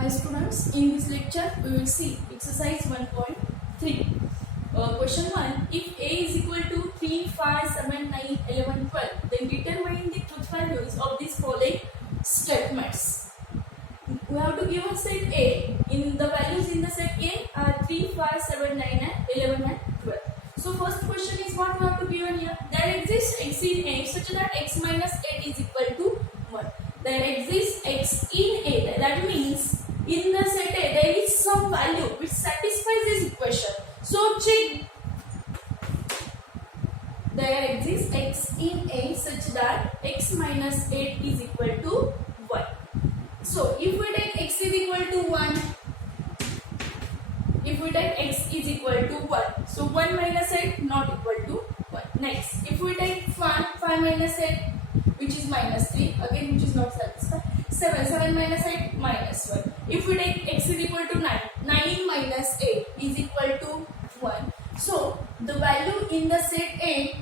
Hi students, in this lecture we will see exercise 1.3. Question 1. If a is equal to 3, 5, 7, 9, 11, 12, then determine the truth values of these following statements. We have to give a set A. In the values in the set A are 3, 5, 7, 9 and 11 and 12. So first question is what we have to give here. There exists x in A such that x minus 8 is equal to 1. There exists x in A. That means in the set A there is some value which satisfies this equation. So check. There exists x in A such that x minus 8 is equal to 1. So if we take x is equal to 1, if we take x is equal to 1, so 1 minus 8 not equal to 1. Next, if we take 5 minus 8, which is minus 3, again which is not satisfied. 7 minus 8 minus 1. If we take x is equal to 9, 9 minus 8 is equal to 1. So the value in the set A,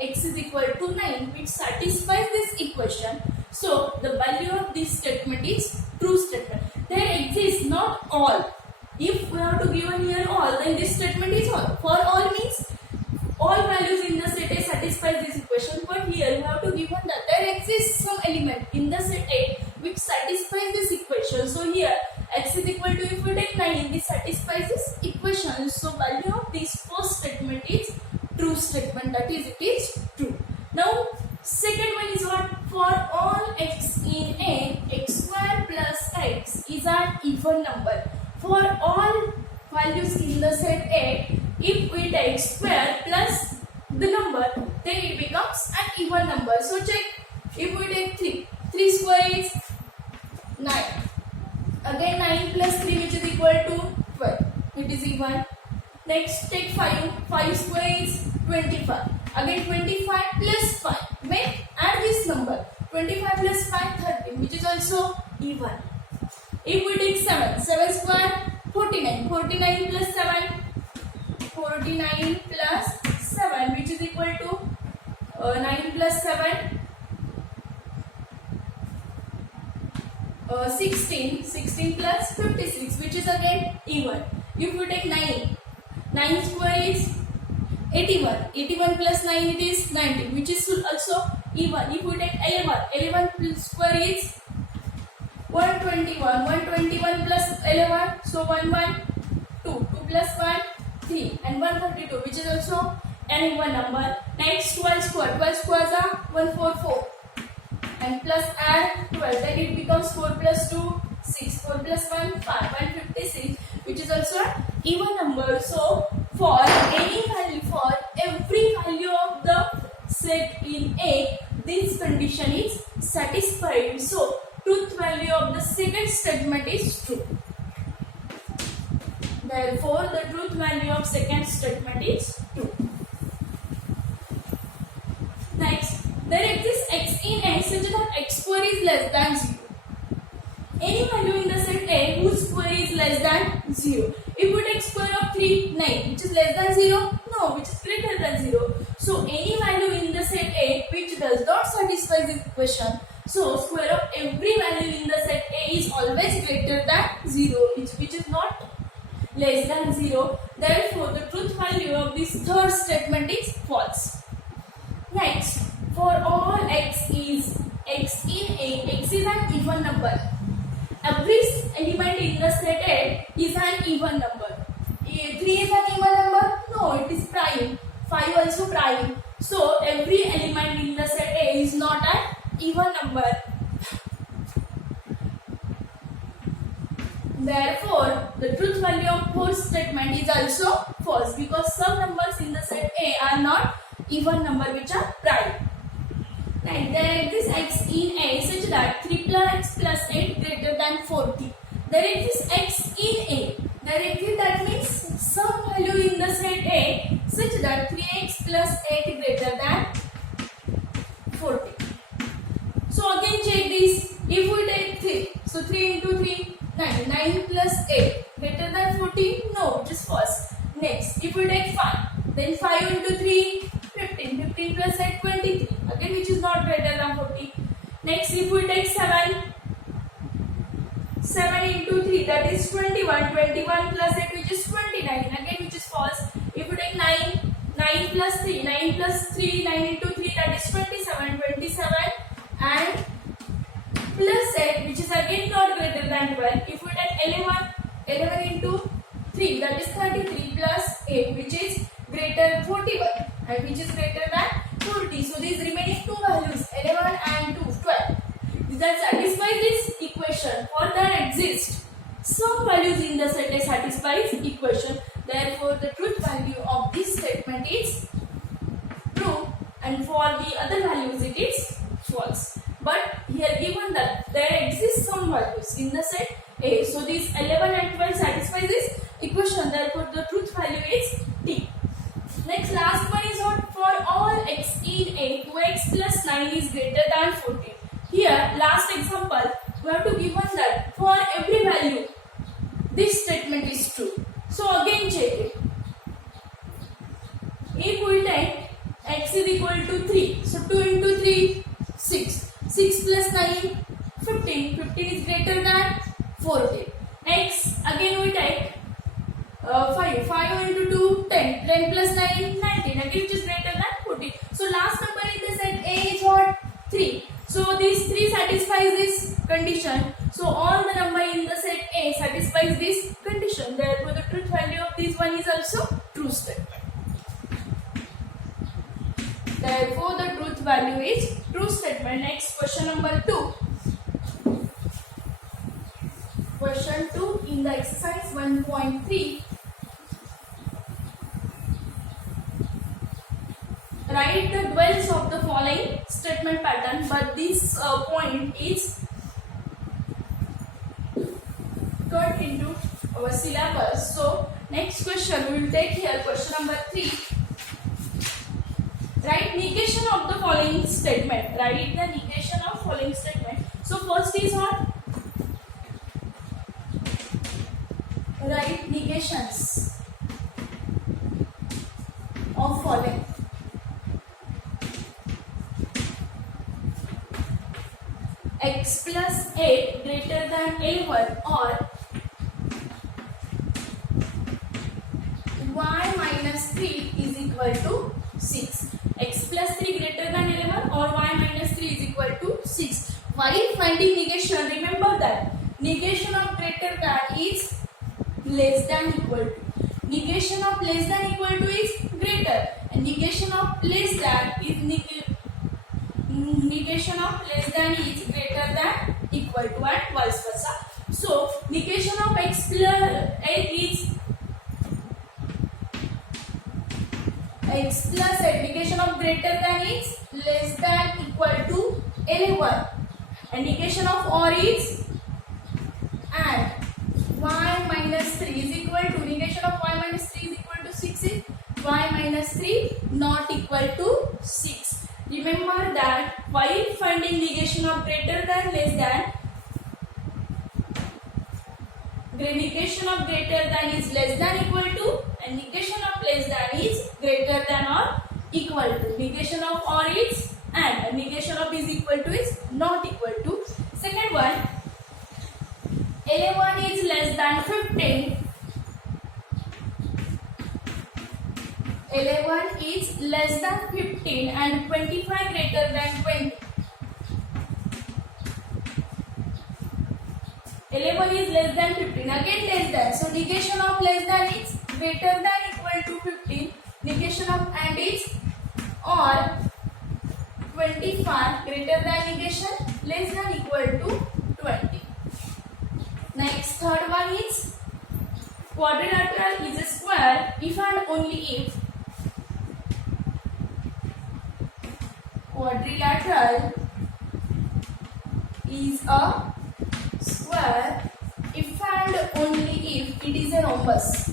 x is equal to 9, which satisfies this equation. So the value of this statement is true statement. There exists not all. If we have to give here all, then this statement is all. For all means all values in the set A satisfies this equation. But here we have to give that there exists some element in the set A which satisfies this equation. So here x is equal to, if we take 9, this satisfies this equation. So value of this first statement is true statement, that is it is true. Now second one is what? For all x in A, x square plus x is an even number. For all values in the set A, if we take square plus the number, then it becomes an even number. So check, if we take 3 square is 9. Again 9 plus 3 which is equal to 12. It is even. Next take 5 square is 25. Again 25 plus 5. When add this number, 25 plus 5 30, which is also even. If we take 7 square 49. 49 plus 7, 49 plus 7 which is equal to 9 plus 7, 16 plus 56 which is again even. If we take 9 square is 81 plus 9 it is 90, which is also even. If we take 11 plus square is 121 plus 11, so 2 plus 1 3 and 132, which is also an even number. Next 12 squares are 144 and plus add 12, then it becomes 4 plus 2 6, 4 plus 1 5, 156, which is also an even number. So for any value, for every value of the set in A, this condition is satisfied. So truth value of the second statement is true. Therefore the truth value of second statement is true. Next, there exists x in A such that x square is less than 0. Any value in the set A whose square is less than 0. If we take square of 3, 9, which is less than 0? No, which is greater than 0. So any value in the set A which does not satisfy this equation. So square of every value in the set A is always greater than 0, which is not less than 0. Therefore the truth value of this third statement is false. Next, for all x in A, x is an even number. Every element in the set A is an even number. 3 is an even number? No, it is prime. 5 also prime. So every element in the set A is not an even number. Therefore, the truth value of fourth statement is also false, because some numbers in the set A are not even number which are prime. Right, there exists x in A such that 3 plus x plus 8 greater than 40. There exists x in A. There exists, that means some value in the set A such that 3x plus 8 greater than 40. So again check this. If we take 3, so 3 into 3, 9 plus 8 greater than 40? No, it is false. Next, if we take 5, then 5 into 3, 15 plus 8, 23, again which is not greater than 40. Next, if we take 7, 7 into 3 that is 21. 21 plus 8 which is 29. Again which is false. If you take 9, 9 plus 3, 9 plus 3, 9 into 3 that is 27. 27 and plus 8 which is again not greater than 12. If we take 11, 11 into 3 that is 33 plus 8 which is greater 41 and which is greater than 40. So these remaining two values 11 and 2 12 that satisfy this equation, for there exist some values in the set A satisfies equation. Therefore the truth value of this statement is true and for the other values it is false. But here given that there exist some values in the set A, so these 11 and 12 satisfy this equation. Therefore the truth value is T. Next, last one is what? For all x in A, 2x plus 9 is greater than 14. Here, last example, we have to given that for every value, this statement is true. So again check it. If we take x is equal to 3, so 2 into 3, 6. 6 plus 9, 15. 15 is greater than 14. X, again we take 5. 5 into 2, 10. 10 plus 9, 19. Again which is greater than 14. So last number in the set A is what? 3. So these 3 satisfies this condition. So all the number in the set A satisfies this condition. Therefore the truth value of this one is also true statement. Therefore the truth value is true statement. Next, question number 2. Question 2 in the exercise 1.3. Write the duals of the following statement pattern, but this point is cut into our syllabus. So next question we will take here, question number 3. Write negation of the following statement. Write the negation of following statement. So first is what? Write negations of following. X plus 8 greater than 11 or y minus 3 is equal to 6. X plus 3 greater than 11 or y minus 3 is equal to 6. While finding negation, remember that negation of greater than is less than equal to. Negation of less than equal to is greater and negation of less than is negation of less than is greater than equal to and vice versa. So negation of x plus 8 is x plus 8. Negation of greater than is less than equal to 11 and negation of or is and y minus 3 is equal to, negation of y minus 3 is equal to 6 is y minus 3 not equal to 6. Remember that while finding negation of greater than less than, negation of greater than is less than equal to and negation of less than is greater than or equal to. Negation of or is and negation of is equal to is not equal to. Second one, 11 is less than 15. 11 is less than 15 and 25 greater than 20. 11 is less than 15, again less than. So negation of less than is greater than equal to 15. Negation of and is or 25 greater than negation less than equal to 20. Next, third one is quadrilateral is a square if and only if quadrilateral is a square if and only if it is a rhombus.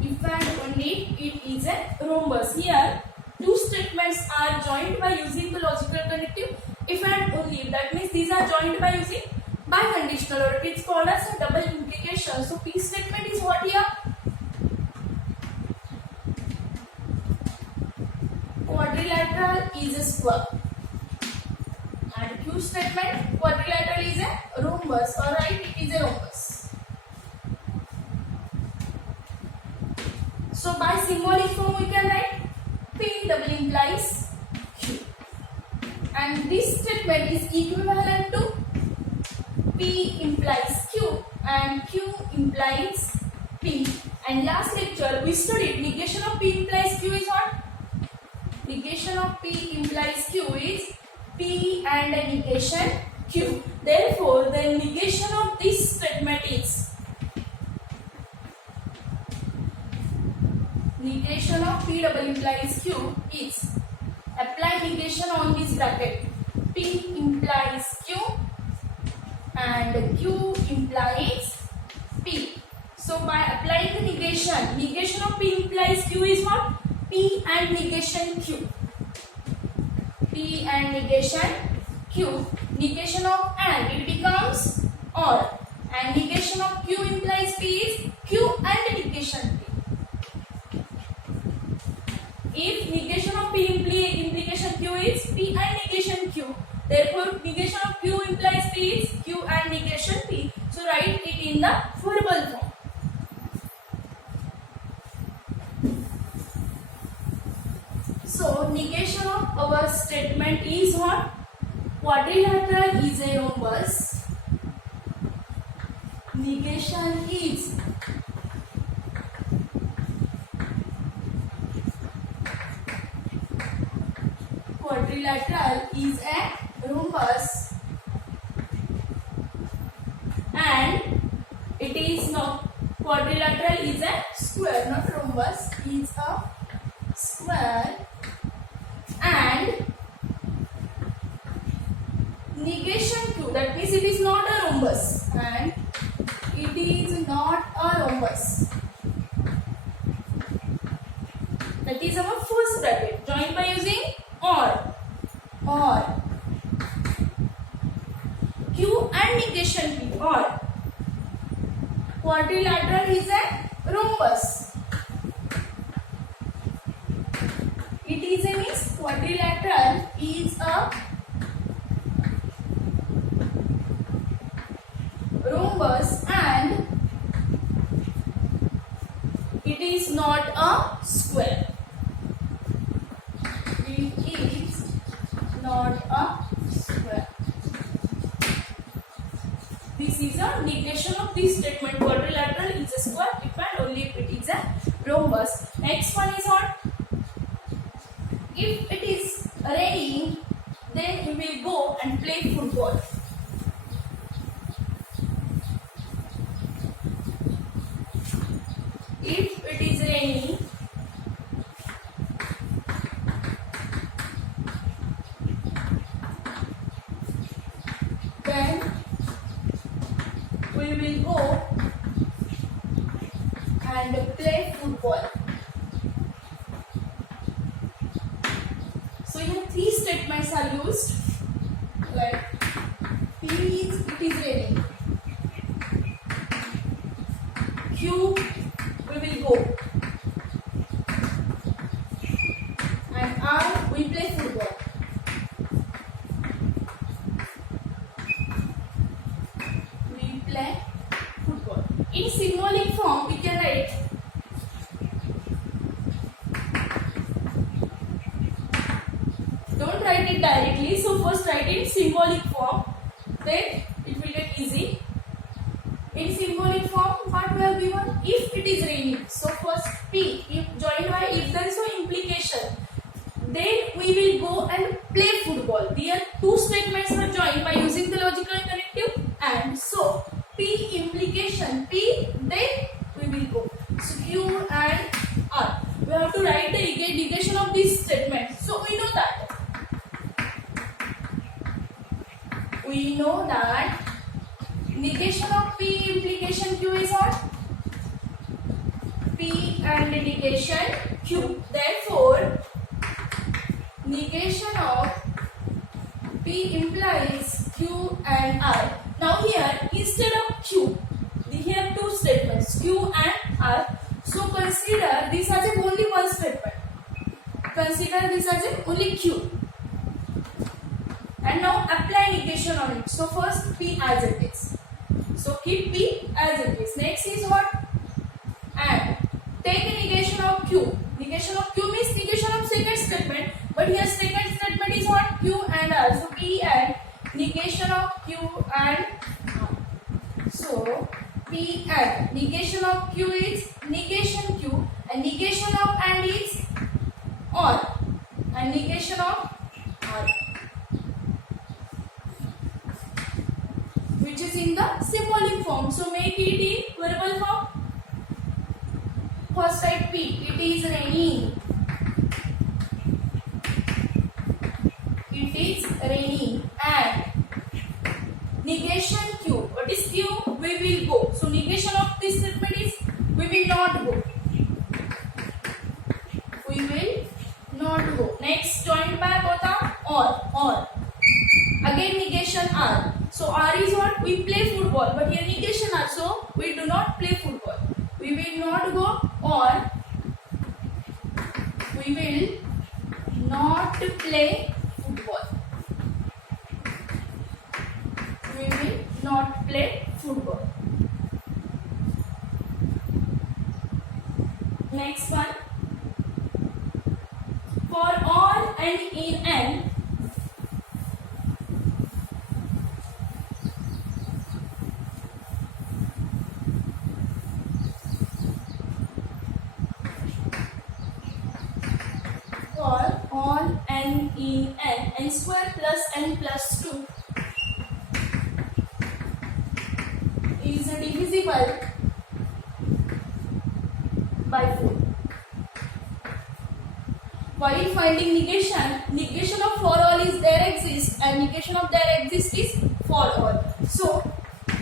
If and only it is a rhombus. Here, two statements are joined by using the logical connective if and only if. That means these are joined by using biconditional, or it's called as a double implication. So P statement is what here? Quadrilateral is a square and Q statement, quadrilateral is a rhombus, or right, it is a rhombus. So by symbolic form we can write P double implies Q, and this statement is equivalent to P implies Q and Q implies P. And last lecture we studied negation of P implies Q is what? Negation of P implies Q is P and a negation Q. Therefore, the negation of this statement is negation of P double implies Q is apply negation on this bracket. P implies Q and Q implies P. So by applying the negation of P implies Q is what? P and negation Q. P and negation Q. Negation of and, it becomes or. And negation of Q implies P is Q and negation P. If negation of P implication Q is P and negation Q, therefore negation of Q implies P is Q and negation P. So write it in the verbal form. So negation of our statement is what? Quadrilateral is a rhombus. Negation is quadrilateral is a rhombus, and it is not quadrilateral is a square, not rhombus, is a square, and negation Q, that means it is not a rhombus, and it is not a rhombus. That is our first bracket, joined by using or. Q and negation P, or quadrilateral is a rhombus. It is a means quadrilateral is a rhombus and it is not a square. It is not a square. This is a negation of this statement. Quadrilateral is a square if and only if it is a rhombus. Next one is what? If it is raining, then we will go and play football. If it is raining, then we will go and play football. So here three statements are used, like P is it is raining, Q we will go, and R we play football. We play football. In symbolic form we can write don't write it directly, so first write in symbolic form, then it will get easy. In symbolic form, what we have given? If it is raining, so first P, if joined by if then so implication, then we will go and play football. There two statements are joined by using the logical connective, and so P implication P, then we will go. So Q and R. We have to write the negation of this statement. So we know that. We know that negation of P implication Q is what? P and negation Q. Therefore, negation of P implies Q and R. Now here, instead of Q, we have two statements, Q and R. So consider this as a only one statement. Consider this as a only Q. And now apply negation on it. So first P as it is. So keep P as it is. Next is what? And take a negation of Q. Negation of Q means negation of second statement. But here second statement is what? Q and R. So P and negation of Q and R. So P and negation of Q is negation Q and negation of and is or and negation of R, which is in the symbolic form. So make it in verbal form. First write P. It is raining. It is raining. And negation Q. What is Q? We will go. So negation of this statement is we will not go. We will not go. Next, joined by both or. Again negation R. So R is what? We play football. But here negation R. So we do not play football. We will not go or we will not play football. We will not play football. Next one. For all and in n, for all n in n square plus n plus 2 is divisible by 4. While finding negation of for all is there exists and negation of there exists is for all. So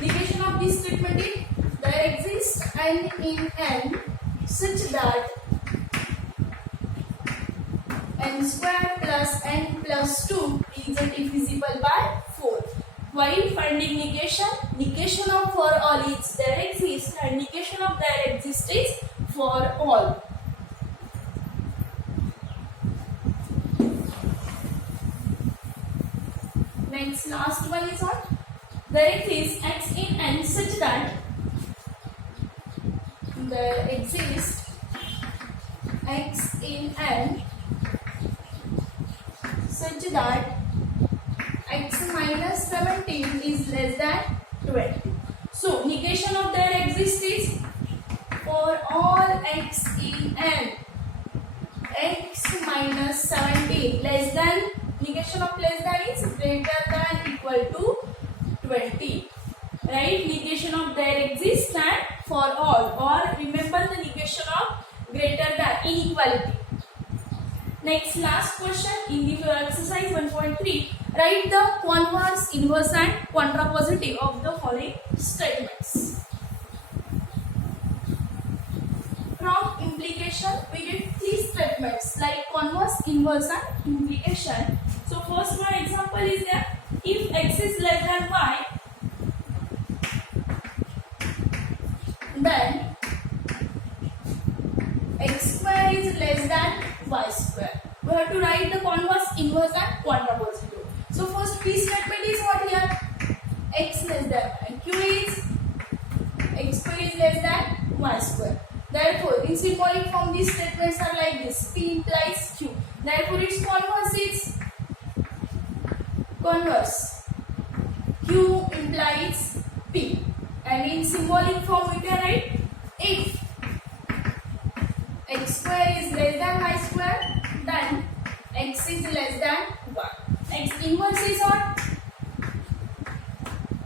negation of this statement is there exists n in n such that n square plus n plus 2 is divisible by 4. While finding negation of for all is there exists and negation of there exists is for all. Next, last one is what? There exists x in n such that there exists x in n such that x minus 17 is less than 20. So negation of there exists is for all x in n, x minus 17 less than, negation of less than is greater than equal to 20. Right? Negation of there exists and for all, or remember the negation of greater than, inequality. Next, last question in the exercise 1.3. Write the converse, inverse and contrapositive of the following statements. From implication, we get 3 statements like converse, inverse and implication. So first one example is there. If x is less than y, then x square is less than y square. We have to write the converse, inverse and contrapositive. So first P statement is what here? X less than and Q is x square is less than y square. Therefore, in symbolic form these statements are like this. P implies Q. Therefore, its converse is converse. Q implies P. And in symbolic form we can write if x square is less than y square, then x is less than y. Next, inverse is what?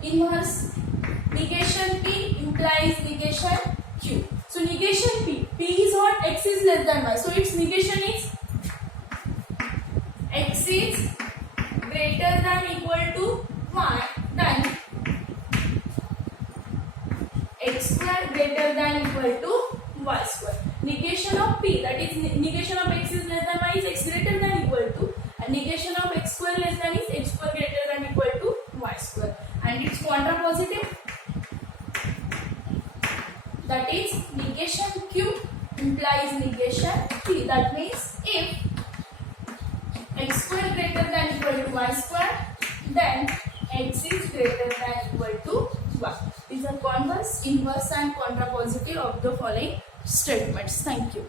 Inverse. Negation P implies negation Q. So negation P. P is what? X is less than y. So its negation is x is greater than equal to y, then x square greater than equal to y square. Negation of P, that is negation of x is less than y is x greater than equal to, and negation of x square less than is x square greater than equal to y square. And its contrapositive, that is negation Q implies negation P. That means if x square greater than equal to y square, then x is greater than equal to 1. These are converse, inverse and contrapositive of the following statements. Thank you.